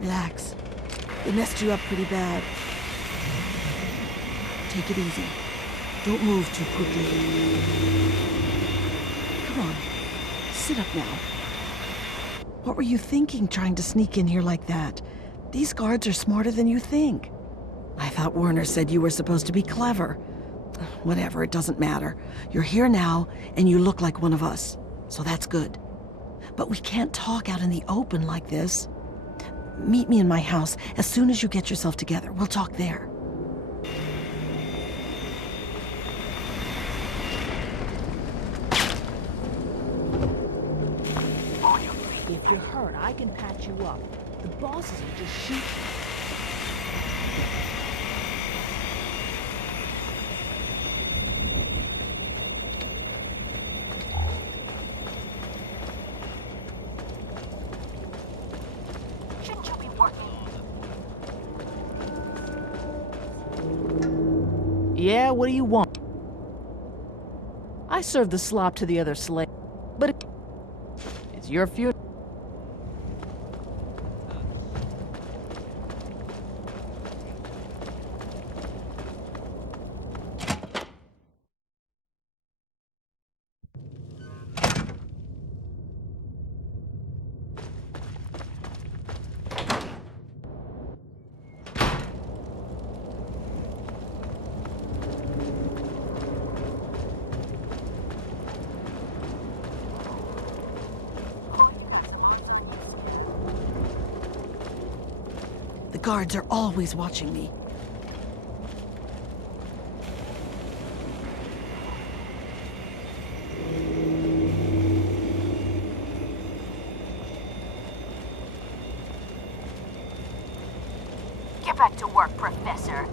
Relax. They messed you up pretty bad. Take it easy. Don't move too quickly. Come on. Sit up now. What were you thinking trying to sneak in here like that? These guards are smarter than you think. I thought Werner said you were supposed to be clever. Whatever, it doesn't matter. You're here now, and you look like one of us. So that's good. But we can't talk out in the open like this. Meet me in my house as soon as you get yourself together. We'll talk there. If you're hurt, I can patch you up. The bosses will just shoot you. Shouldn't you be working? Yeah, what do you want? I served the slop to the other slave, but it's your funeral. The guards are always watching me. Get back to work, Professor.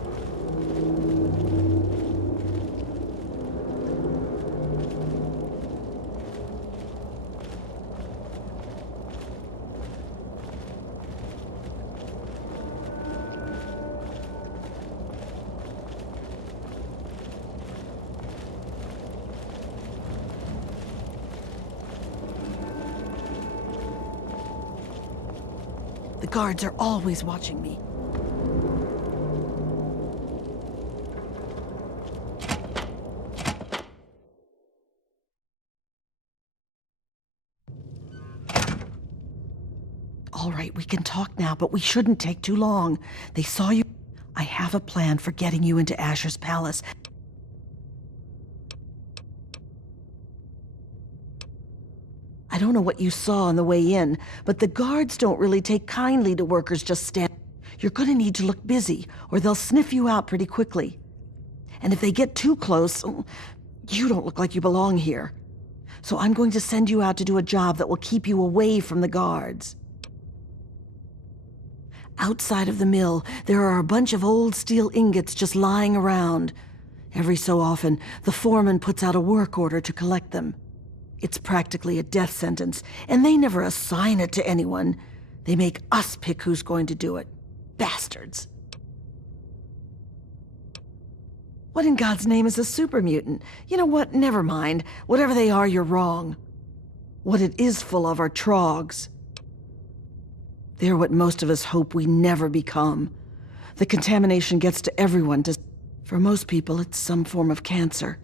The guards are always watching me. All right, we can talk now, but we shouldn't take too long. They saw you. I have a plan for getting you into Asher's palace. I don't know what you saw on the way in, but the guards don't really take kindly to workers just standing. You're gonna need to look busy, or they'll sniff you out pretty quickly. And if they get too close, you don't look like you belong here. So I'm going to send you out to do a job that will keep you away from the guards. Outside of the mill, there are a bunch of old steel ingots just lying around. Every so often, the foreman puts out a work order to collect them. It's practically a death sentence, and they never assign it to anyone. They make us pick who's going to do it. Bastards. What in God's name is a super mutant? You know what? Never mind. Whatever they are, you're wrong. What it is full of are trogs. They're what most of us hope we never become. The contamination gets to everyone. For most people, it's some form of cancer.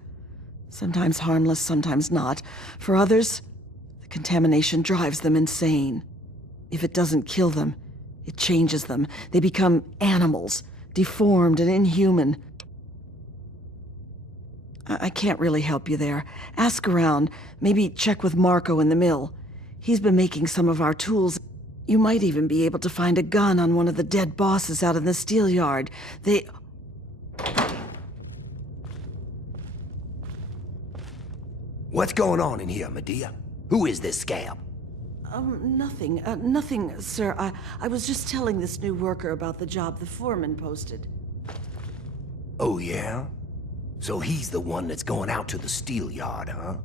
Sometimes harmless, sometimes not. For others, the contamination drives them insane. If it doesn't kill them, it changes them. They become animals, deformed and inhuman. I can't really help you there. Ask around. Maybe check with Marco in the mill. He's been making some of our tools. You might even be able to find a gun on one of the dead bosses out in the steel yard. What's going on in here, Medea? Who is this scab? Nothing. Nothing, sir. I was just telling this new worker about the job the foreman posted. Oh, yeah? So he's the one that's going out to the steel yard, huh?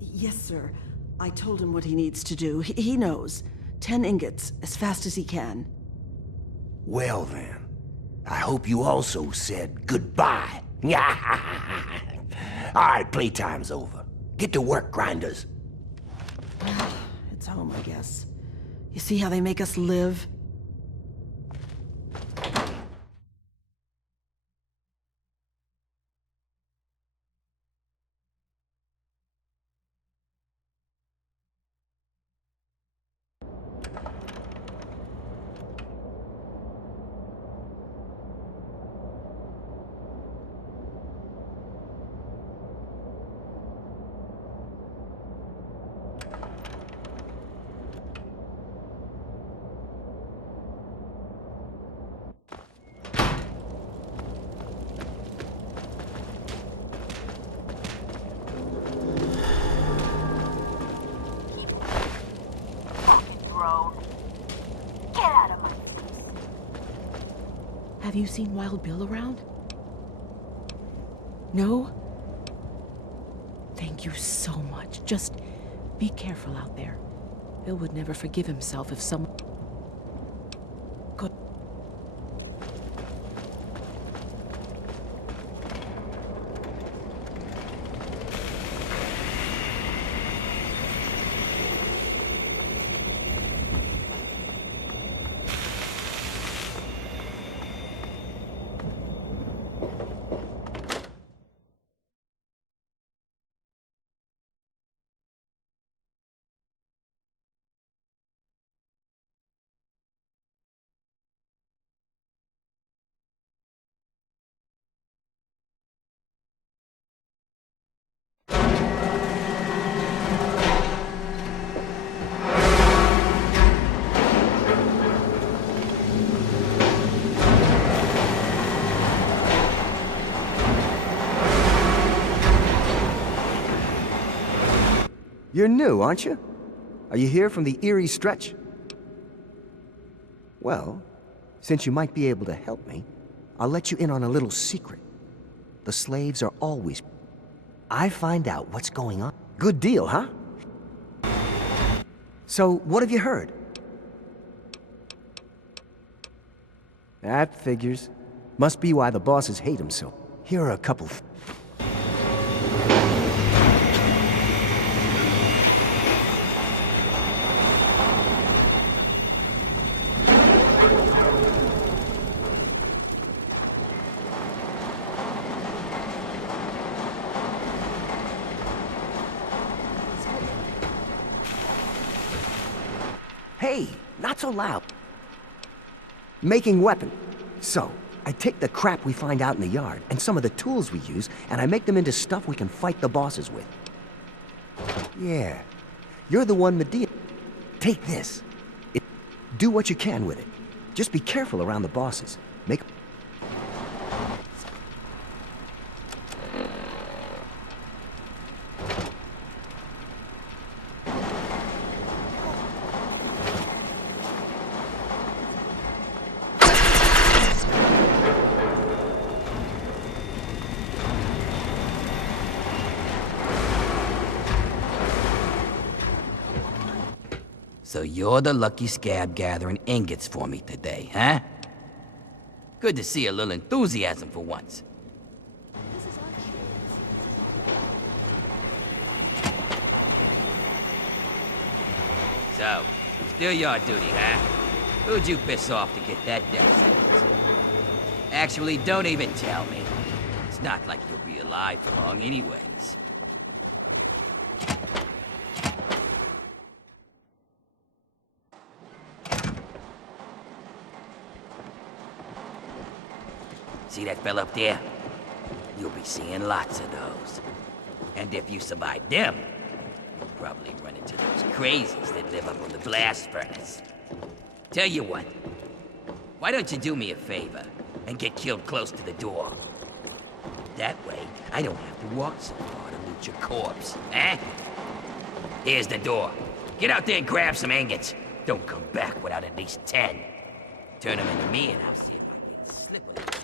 Yes, sir. I told him what he needs to do. He knows. 10 ingots, as fast as he can. Well then, I hope you also said goodbye. All right, playtime's over. Get to work, grinders. It's home, I guess. You see how they make us live? Have you seen Wild Bill around? No? Thank you so much. Just be careful out there. Bill would never forgive himself if someone... Good. You're new, aren't you? Are you here from the Erie Stretch? Well, since you might be able to help me, I'll let you in on a little secret. The slaves are always... I find out what's going on. Good deal, huh? So, what have you heard? That figures. Must be why the bosses hate him so. Here are a couple... Hey, not so loud. Making weapon. So, I take the crap we find out in the yard, and some of the tools we use, and I make them into stuff we can fight the bosses with. Yeah. You're the one Medea... Take this. Do what you can with it. Just be careful around the bosses. Make... So you're the lucky scab gathering ingots for me today, huh? Good to see a little enthusiasm for once. So, still your duty, huh? Who'd you piss off to get that death sentence? Actually, don't even tell me. It's not like you'll be alive for long anyways. See that fella up there? You'll be seeing lots of those. And if you survive them, you'll probably run into those crazies that live up on the blast furnace. Tell you what, why don't you do me a favor and get killed close to the door? That way, I don't have to walk so far to loot your corpse, eh? Here's the door. Get out there and grab some ingots. Don't come back without at least 10. Turn them into me and I'll see if I can slip with it.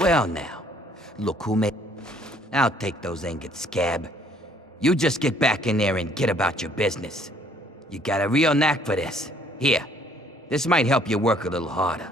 Well now, look who made... I'll take those ingots, Scab. You just get back in there and get about your business. You got a real knack for this. Here, this might help you work a little harder.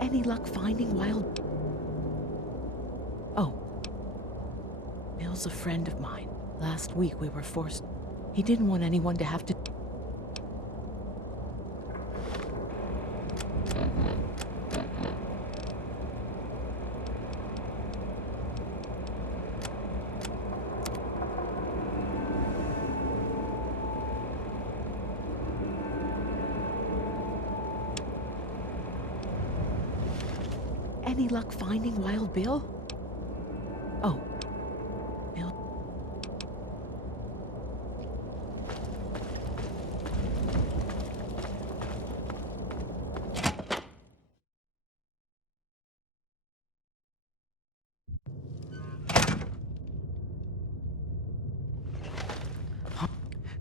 Any luck finding wild... Oh. Bill's a friend of mine. Last week we were forced... He didn't want anyone to have to... Any luck finding Wild Bill? Oh. Bill...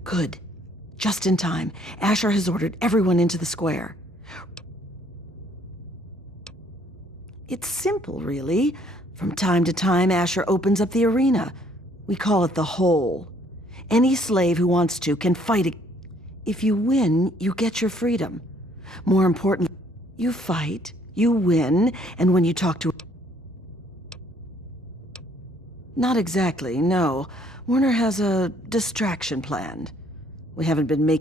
Good. Just in time. Asher has ordered everyone into the square. It's simple, really. From time to time, Asher opens up the arena. We call it the Hole. Any slave who wants to can fight. If you win, you get your freedom. More importantly, you fight, you win, and when you talk to... Not exactly, no. Werner has a distraction planned. We haven't been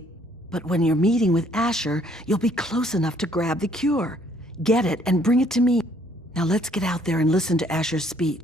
But when you're meeting with Asher, you'll be close enough to grab the cure. Get it and bring it to me. Now let's get out there and listen to Asher's speech.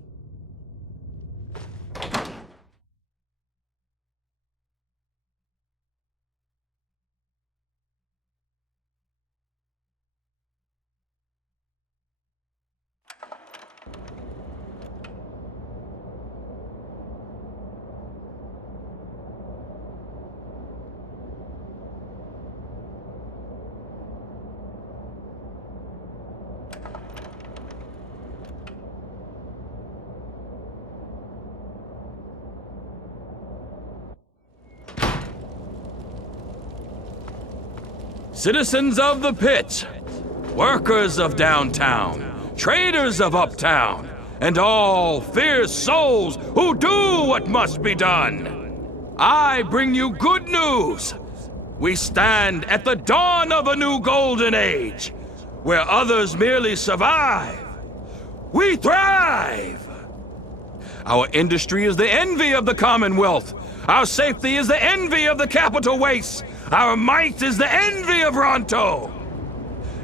Citizens of the Pitt, workers of downtown, traders of uptown, and all fierce souls who do what must be done, I bring you good news. We stand at the dawn of a new golden age, where others merely survive. We thrive! Our industry is the envy of the Commonwealth. Our safety is the envy of the capital wastes. Our might is the envy of Ronto.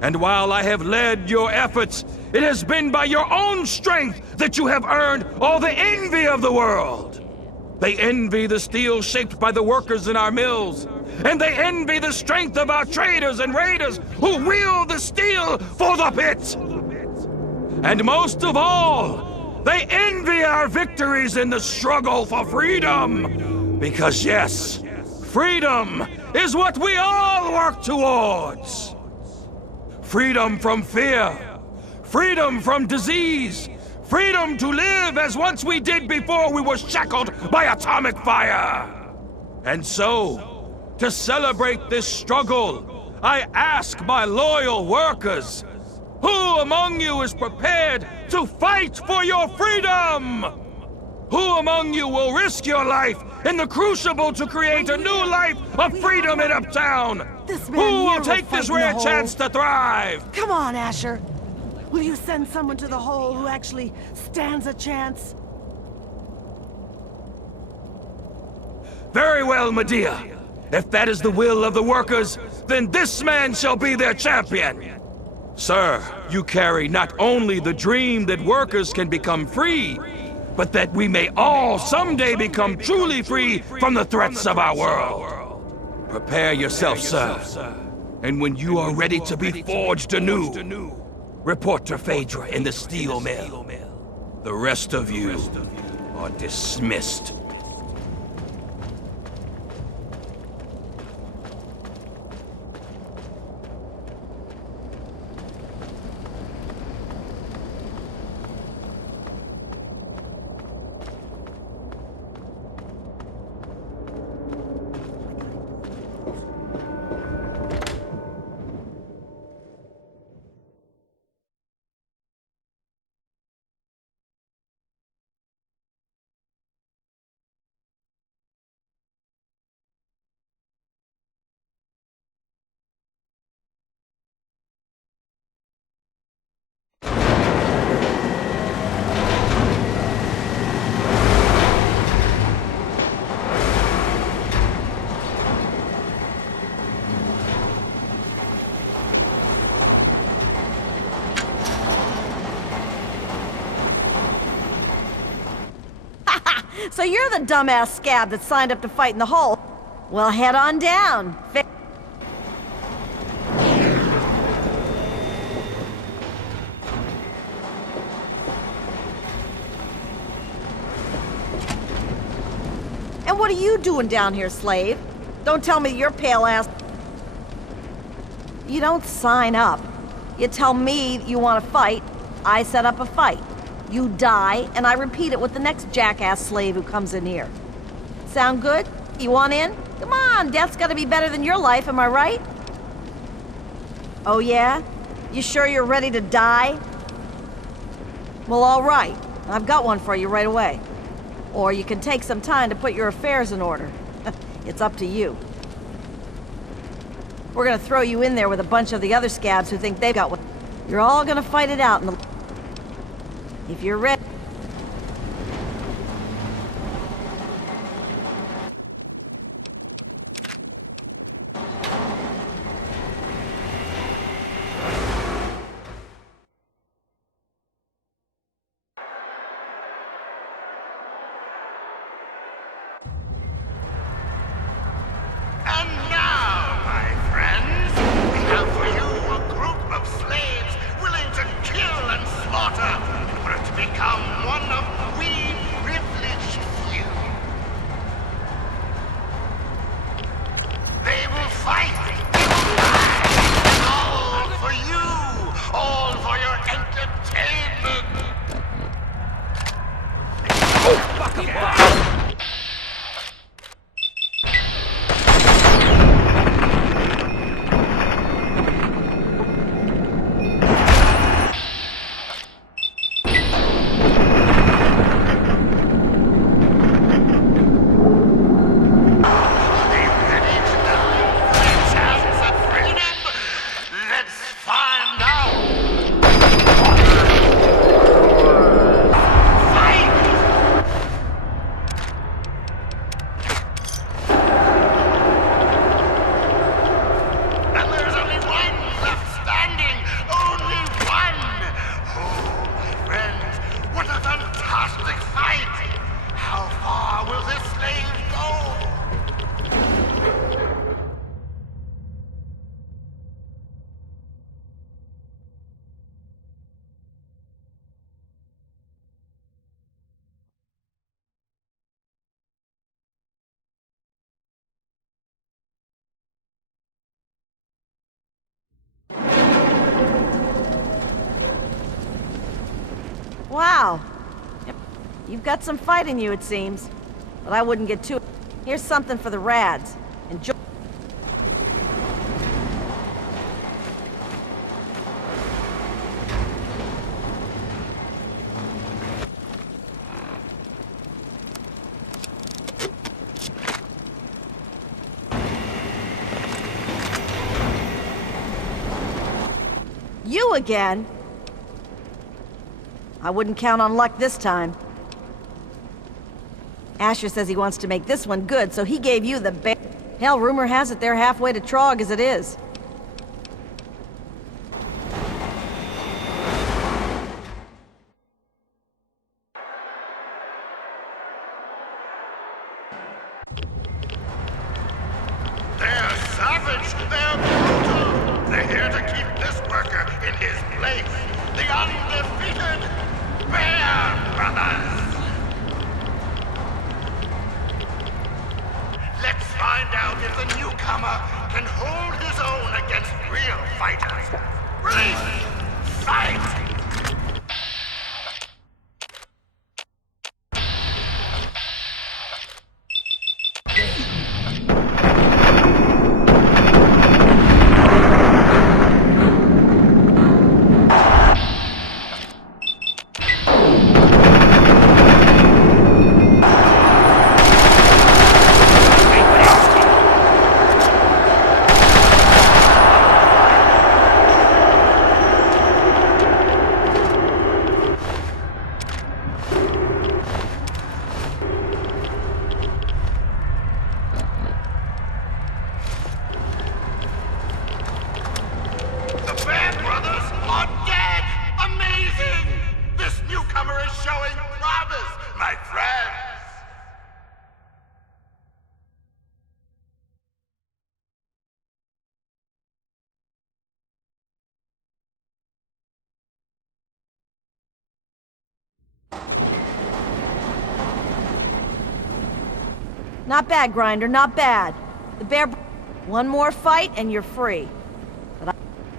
And while I have led your efforts, it has been by your own strength that you have earned all the envy of the world. They envy the steel shaped by the workers in our mills, and they envy the strength of our traders and raiders who wield the steel for the Pit. And most of all, they envy our victories in the struggle for freedom. Because yes, freedom is what we all work towards. Freedom from fear, freedom from disease, Freedom to live as once we did before we were shackled by atomic fire. And so, to celebrate this struggle, I ask my loyal workers, who among you is prepared to fight for your freedom? Who among you will risk your life in the crucible to create a new life of freedom in Uptown? This man Who will here take this fight in the rare hole. chance to thrive? Come on, Asher. Will you send someone to the hole who actually stands a chance? Very well, Medea. If that is the will of the workers, then this man shall be their champion. Sir, you carry not only the dream that workers can become free, but that we may all someday become truly free from the threats of our world. Prepare yourself, sir. And when you are ready to be forged anew, report to Phaedra in the steel mill. The rest of you are dismissed. So you're the dumbass scab that signed up to fight in the hole. Well, head on down. And what are you doing down here, slave? Don't tell me your pale ass... You don't sign up. You tell me you want to fight, I set up a fight. You die, and I repeat it with the next jackass slave who comes in here. Sound good? You want in? Come on, death's gotta be better than your life, am I right? Oh yeah? You sure you're ready to die? Well, all right. I've got one for you right away. Or you can take some time to put your affairs in order. It's up to you. We're gonna throw you in there with a bunch of the other scabs who think they've got what... You're all gonna fight it out in the... If you're ready... And now, my friends, we have for you a group of slaves willing to kill and slaughter in order to become Wow. You've got some fight in you, it seems. But I wouldn't get too... Here's something for the rads. Enjoy... You again? I wouldn't count on luck this time. Asher says he wants to make this one good, so he gave you the Hell, rumor has it they're halfway to Trog as it is. They're savage, they're brutal. They're here to keep this worker in his place. The undefeated Bear Brothers. Let's find out if the newcomer can hold his own against real fighters. Release! Fight! Not bad, Grinder, not bad. The bear... One more fight and you're free.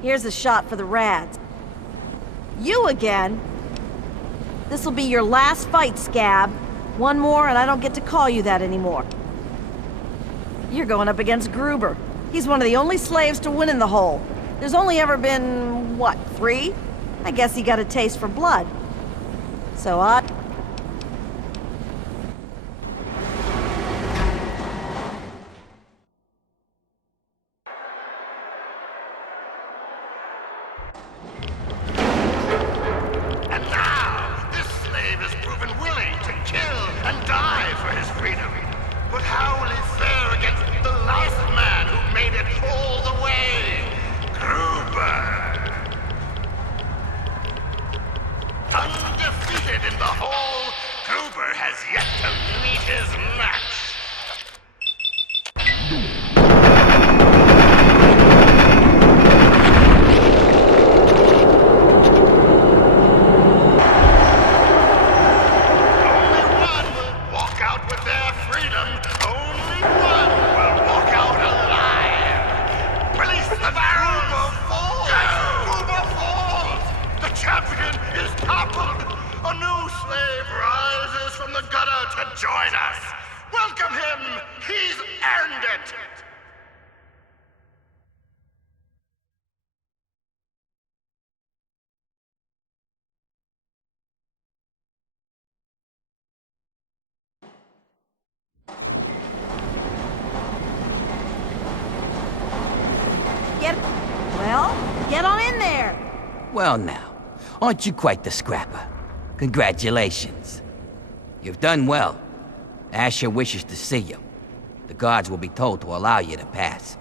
Here's a shot for the rads. You again? This'll be your last fight, Scab. One more and I don't get to call you that anymore. You're going up against Gruber. He's one of the only slaves to win in the hole. There's only ever been, what, 3? I guess he got a taste for blood. So join us! Welcome him! He's earned it! Get on in there! Well now, aren't you quite the scrapper? Congratulations. You've done well. Asher wishes to see you. The guards will be told to allow you to pass.